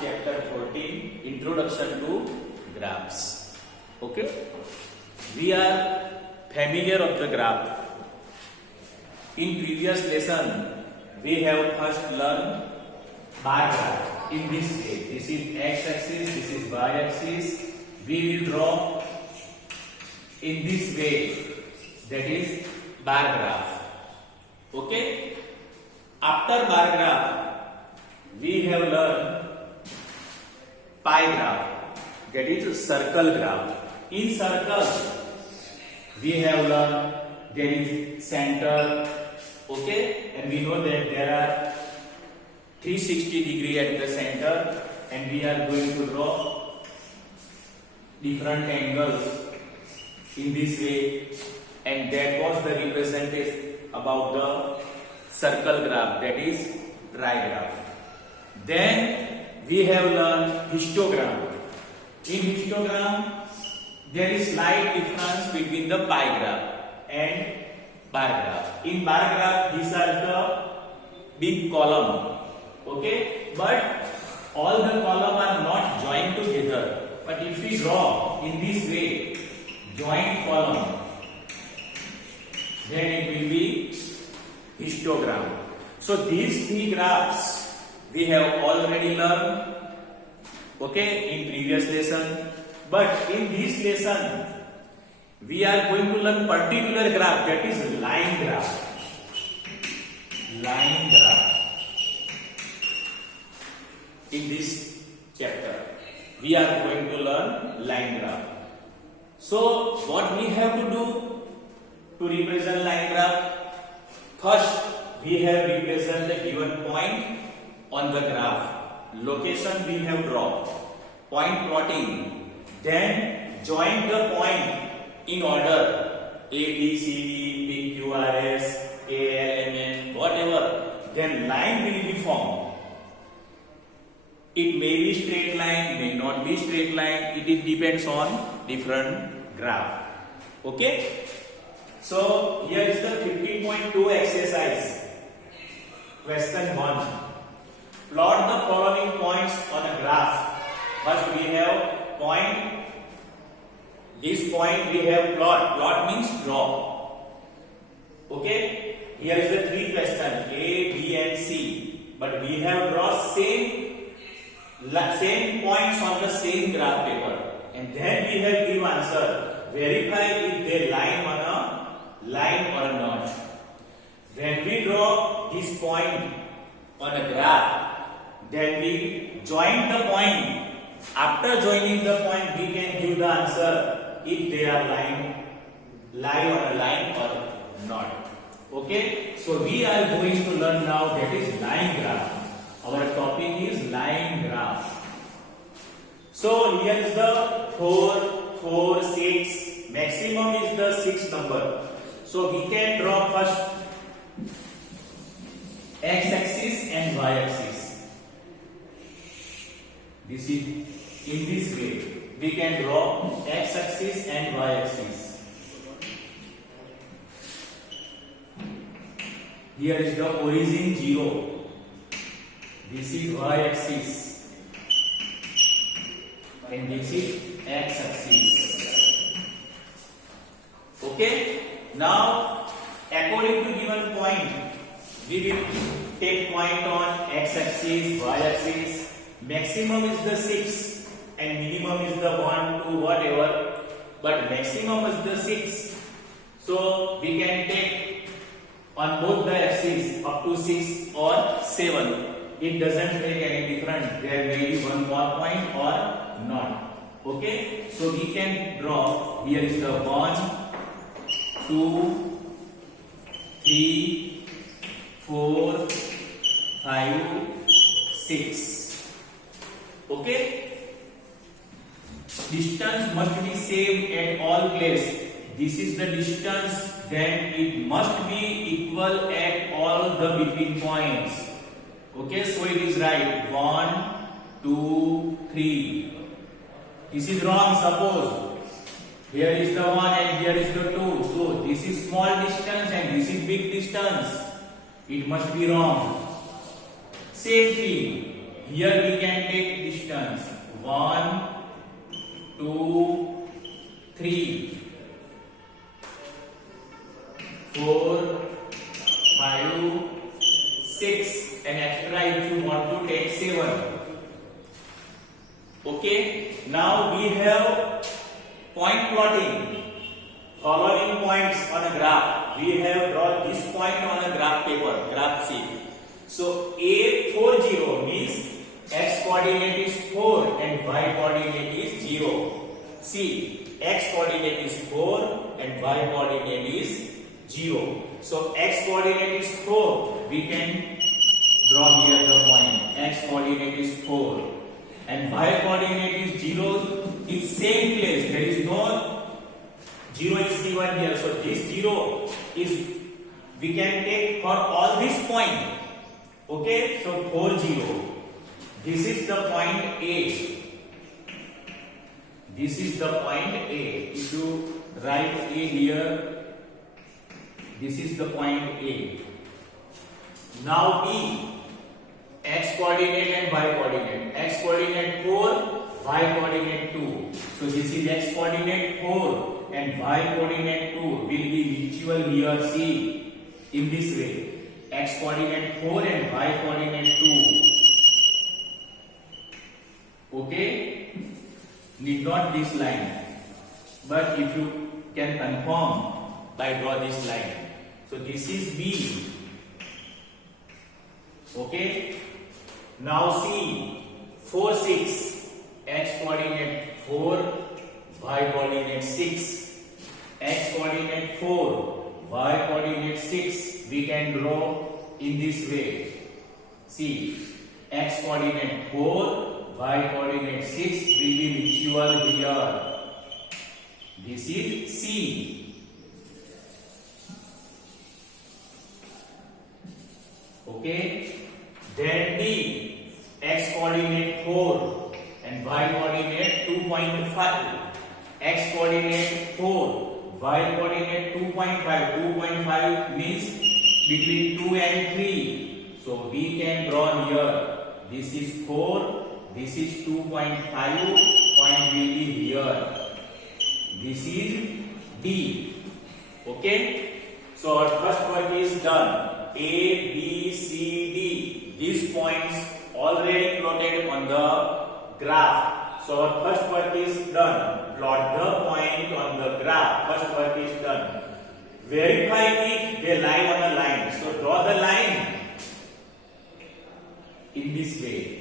chapter 14, Introduction to Graphs. Okay, we are familiar of the graph. In previous lesson, we have first learned bar graph in this way. This is x-axis, this is y-axis. We will draw in this way, that is bar graph. Okay, after bar graph, we have learned pie graph, that is circle graph. In circle, we have learned there is center, okay, and we know that there are 360 degree at the center, and we are going to draw different angles in this way, and that was the representation about the circle graph, that is trigraph. Then we have learned histogram. In histogram, there is slight difference between the pie graph and bar graph. In bar graph, these are the big column, okay, but all the column are not joined together. But if we draw in this way, joint column, then it will be histogram. So these three graphs we have already learned, okay, in previous lesson. But in this lesson, we are going to learn particular graph, that is line graph. Line graph. In this chapter, we are going to learn line graph. So what we have to do to represent line graph? First, we have represent the given point on the graph. Location we have drawn. Point plotting. Then join the point in order A, B, C, D, P, Q, R, S, K, L, M, N, whatever. Then line will be formed. It may be straight line, may not be straight line. It depends on different graph. Okay. So here is the 15.2 exercise. Question 1. Plot the following points on a graph. First we have point. This point we have plot. Plot means draw. Okay. Here is the three questions A, B and C. But we have drawn same points on the same graph paper. And then we have give answer. Verify if they line on a line or not. When we draw this point on a graph, then we join the point. After joining the point, we can give the answer if they are lie on a line or not. Okay, so we are going to learn now, that is line graph. Our topic is line graph. So here is the 4, 4, 6. Maximum is the 6 number. So we can draw first x-axis and y-axis. This is in this way. We can draw x-axis and y-axis. Here is the origin 0. This is y-axis. And this is x-axis. Okay. Now, according to given point, we will take point on x-axis, y-axis. Maximum is the 6 and minimum is the 1, 2, whatever. But maximum is the 6. So we can take on both the axes up to 6 or 7. It doesn't make any difference. There may be one more point or not. Okay. So we can draw. Here is the 1, 2, 3, 4, 5, 6. Okay. Distance must be same at all places. This is the distance. Then it must be equal at all the between points. Okay. So it is right. 1, 2, 3. This is wrong. Suppose here is the 1 and here is the 2. So this is small distance and this is big distance. It must be wrong. Same thing. here we can take distance 1, 2, 3, 4, 5, 6, and extra if you want to take 7. Okay, now we have point plotting. Following points on a graph. We have drawn this point on a graph paper, graph sheet. So A40 means x coordinate is 4 and y coordinate is 0. See, x coordinate is 4 and y coordinate is 0. So x coordinate is 4. We can draw here the point. X coordinate is 4 and y coordinate is 0. In same place, there is no 0 is given here. So this 0 is we can take for all this point. Okay, so 4, 0. This is the point A. This is the point A. If you write A here, this is the point A. Now B, x coordinate and y coordinate. X coordinate 4, y coordinate 2. So this is x coordinate 4 and y coordinate 2 will be mutual here. See, in this way, x coordinate 4 and y coordinate 2. Okay, need not this line, but if you can confirm by draw this line. So this is B. Okay, now see 4, 6, x coordinate 4, y coordinate 6, x coordinate 4, y coordinate 6. We can draw in this way. See, x coordinate 4, y coordinate 6 will be mutual here. This is C. Okay, then D, x coordinate 4 and y coordinate 2.5. X coordinate 4, y coordinate 2.5. 2.5 means between 2 and 3. So we can draw here. This is 4, this is 2.5. Point will be here. This is D. Okay. So our first work is done. A, B, C, D. These points already plotted on the graph. So our first work is done. Plot the point on the graph. First work is done. Verify if they lie on a line. So draw the line in this way.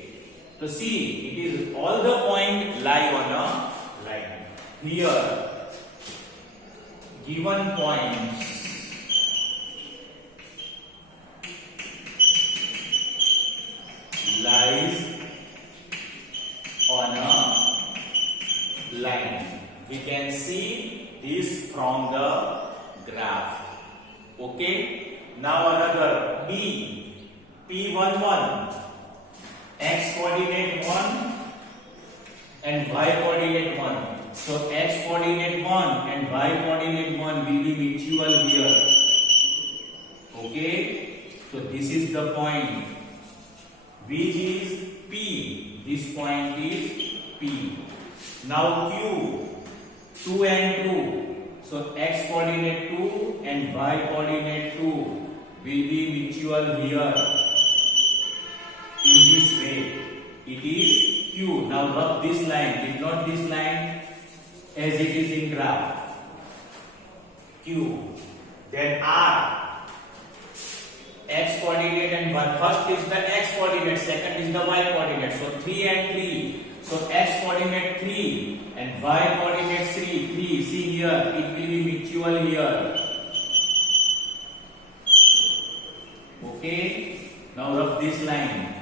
So see, it is all the points lie on a line. Here, given points lies on a line. We can see this from the graph. Okay. Now another B. P11. X coordinate 1 and y coordinate 1. So x coordinate 1 and y coordinate 1 will be mutual here. Okay. So this is the point which is P. This point is P. Now Q. 2 and 2. So x coordinate 2 and y coordinate 2 will be mutual here. In this way, it is Q. Now rub this line. If not this line, as it is in graph. Q. Then R. X coordinate and y. First is the x coordinate, second is the y coordinate. So 3 and 3. So x coordinate 3 and y coordinate 3. 3. See here, it will be mutual here. Okay. Now rub this line.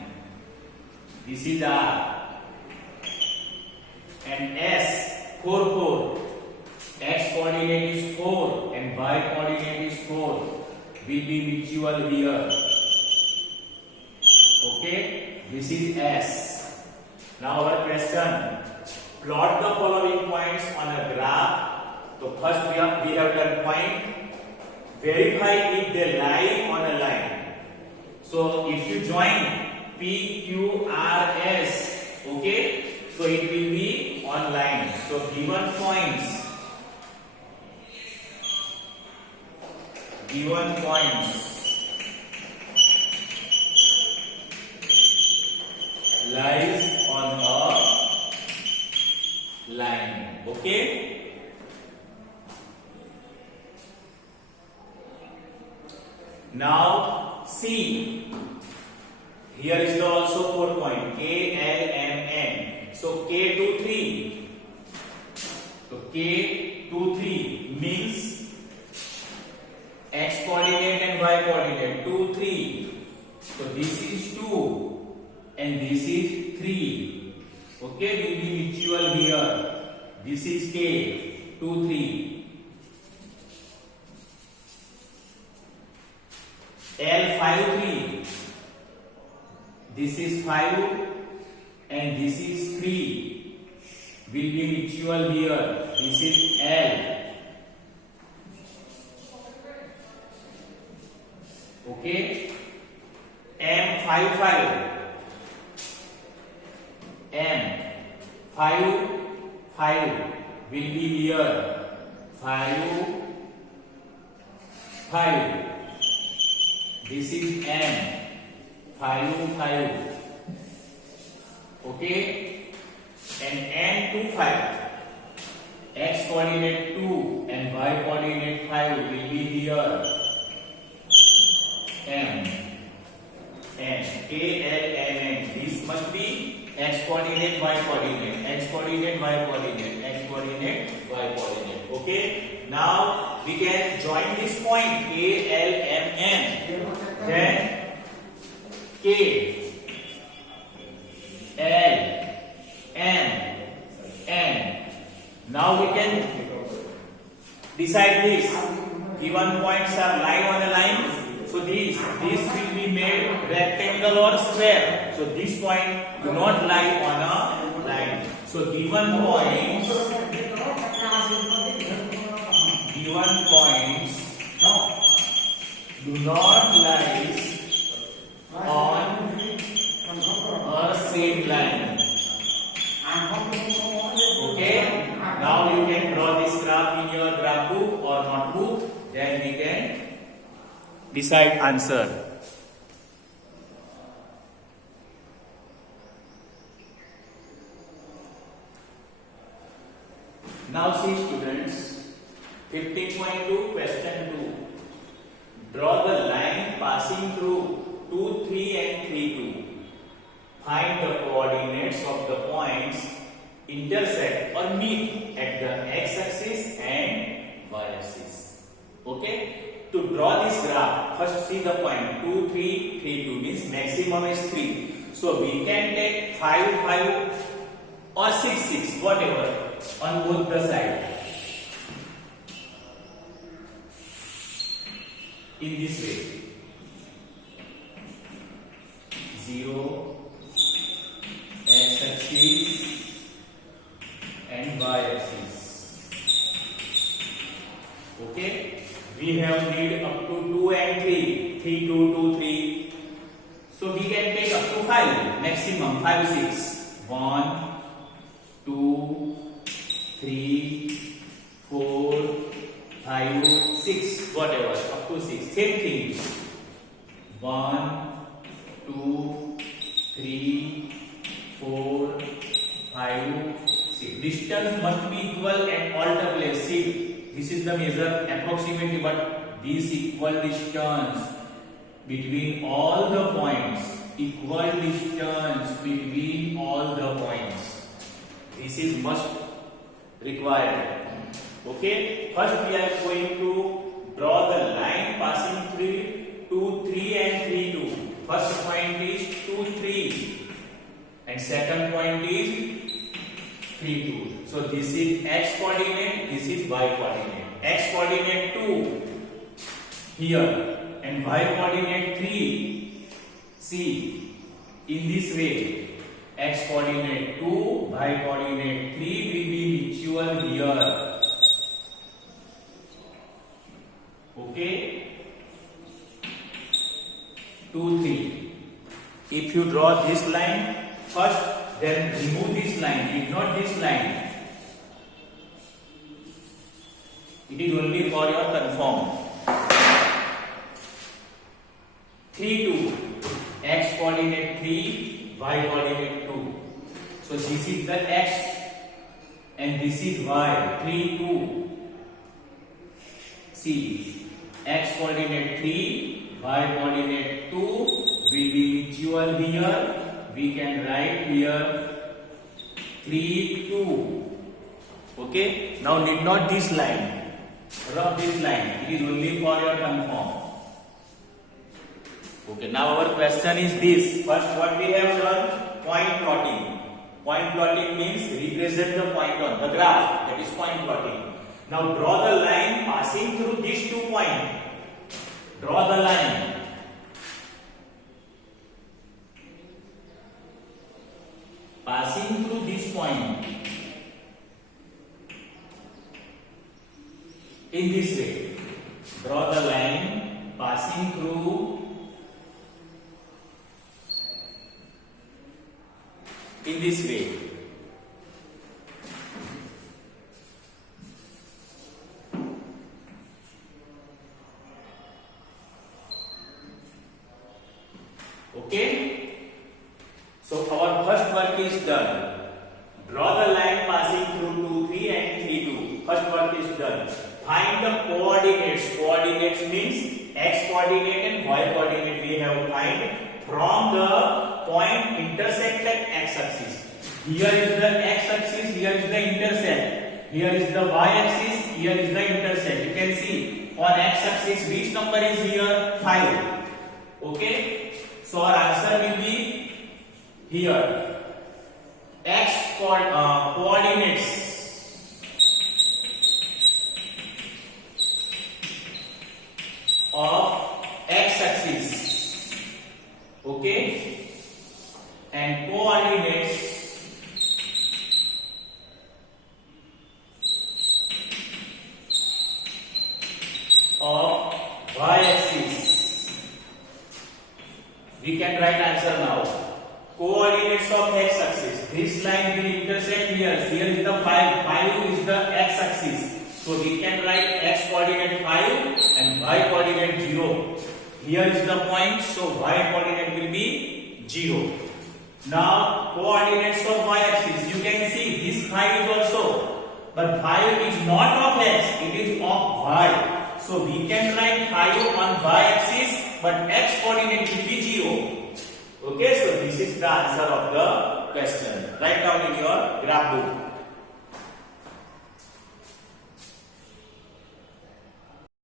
This is R. And S. 4, 4. X coordinate is 4 and y coordinate is 4. Will be mutual here. Okay. This is S. Now our question. Plot the following points on a graph. So first we have done point. Verify if they lie on a line. So if you join PQRS. Okay, so it will be on line. So given points lies on a line. Okay, now see, here is the also 4 point K, L, M, N. So K to 3. So K to 3 means x coordinate and y coordinate 2, 3. So this is 2 and this is 3. Okay, will be mutual here. This is K, 2, 3. L, 5, 3. This is 5 and this is 3. Will be mutual here. This is L. Okay. M, 5, 5. M, 5, 5 will be here. 5, 5. This is M, 5, 5. Okay, and N to 5. X coordinate 2 and y coordinate 5 will be here. M, N, K, L, M, N. This must be x coordinate, y coordinate, x coordinate, y coordinate, x coordinate, y coordinate. Okay, now we can join this point K, L, M, N. Then K, L, M, N. Now we can decide this. Given points are lying on a line. So this will be made rectangle or square. So this point do not lie on a line. So given points do not lie on a same line. Okay. Now you can draw this graph in your graph book or notebook. Then we can decide answer. Now see students, 15.2 question 2. Draw the line passing through 2, 3 and 3, 2. Find the coordinates of the points intersect or meet at the x-axis and y-axis. Okay? To draw this graph, first see the point 2, 3, 3, 2 means maximum is 3. So we can take 5, 5 or 6, 6, whatever on both the sides. In this way. 0, x-axis and y-axis. Okay? We have need up to 2 and 3. 3, 2, 2, 3. So we can take up to 5. Maximum 5, 6. 1, 2, 3, 4, 5, 6. Whatever. Up to 6. Same thing. 1, 2, 3, 4, 5, 6. Distance must be equal at all the places. See, this is the measure approximately, but this equal distance between all the points. Equal distance between all the points. This is must required. Okay. First we are going to draw the line passing through 2, 3 and 3, 2. First point is 2, 3 and second point is 3, 2. So this is x coordinate, this is y coordinate. X coordinate 2 here and y coordinate 3. See, in this way, x coordinate 2, y coordinate 3 will be mutual here. Okay? 2, 3. if you draw this line first, then remove this line, ignore this line. It is only for your confirm. 3, 2. X coordinate 3, Y coordinate 2. So this is the X and this is Y. 3, 2. See, X coordinate 3, Y coordinate 2 will be mutual here. We can write here 3, 2. Okay. Now need not this line. Rub this line. It is only for your confirm. Okay. Now our question is this. First, what we have done? Point plotting. Point plotting means represent the point on the graph. That is point plotting. Now draw the line passing through these 2 points. Draw the line. Passing through this point. In this way. Draw the line passing through in this way. Okay, so our first work is done. Draw the line passing through 2, 3 and 3, 2. First work is done. Find the coordinates. Coordinates means X coordinate and Y coordinate we have find from the point intersected X axis. Here is the X axis, here is the intercept. Here is the Y axis, here is the intercept. You can see on X axis which number is here? 5. Okay. So our answer will be here. X coordinates of X axis. Okay. And coordinates of Y axis. We can write answer now. Coordinates of X axis. This line will intersect here. Here is the 5. 5 is the X axis. So we can write X coordinate 5 and Y coordinate 0. Here is the point. So Y coordinate will be 0. Now coordinates of Y axis. You can see this 5 is also. But 5 is not of X. It is of Y. So we can write 5 on Y axis. But X coordinate will be 0. Okay, so this is the answer of the question. Write down in your graph book.